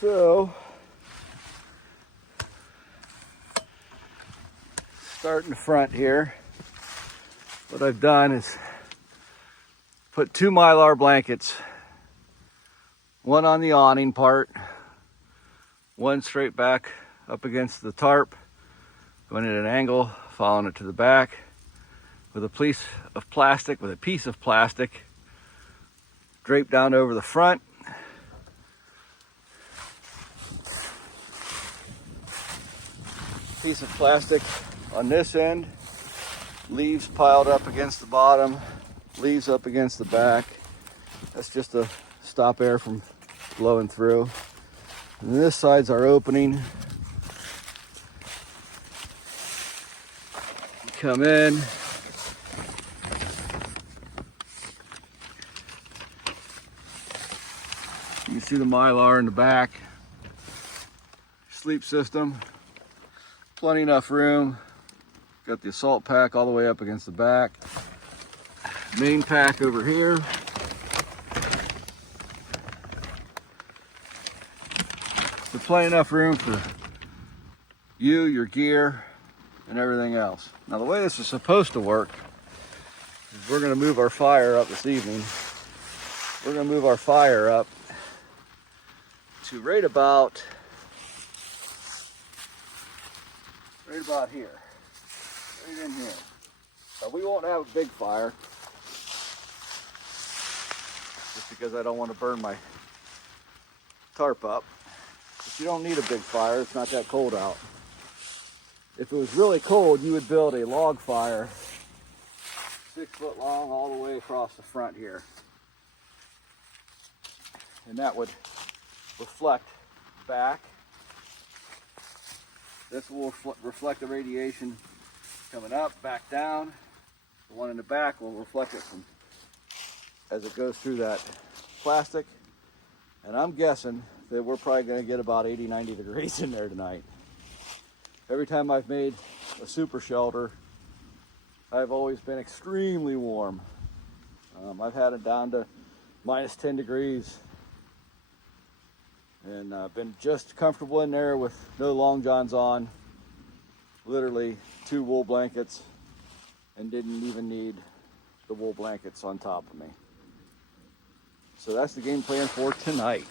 So, start in the front here. What I've done is put 2 Mylar blankets, one on the awning part, one straight back up against the tarp, going at an angle, following it to the back with a piece of plastic, draped down over the front. Piece of plastic on this end, leaves piled up against the bottom, leaves up against the back. That's just to stop air from blowing through. And this side's our opening. You come in. You can see the Mylar in the back. Sleep system. Plenty enough room. Got the assault pack all the way up against the back. Main pack over here. So plenty enough room for you, your gear, and everything else. Now the way this is supposed to work is we're gonna move our fire up this evening. We're gonna move our fire up to right about here, right in here. Now we won't have a big fire, just because I don't want to burn my tarp up. But you don't need a big fire, it's not that cold out. If it was really cold, you would build a log fire 6 foot long all the way across the front here. And that would reflect back. This will reflect the radiation coming up, back down. The one in the back will reflect it from as it goes through that plastic. And I'm guessing that we're probably going to get about 80, 90 degrees in there tonight. Every time I've made a super shelter, I've always been extremely warm. I've had it down to minus 10 degrees. And been just comfortable in there with no long johns on, literally 2 wool blankets, and didn't even need the wool blankets on top of me. So that's the game plan for tonight.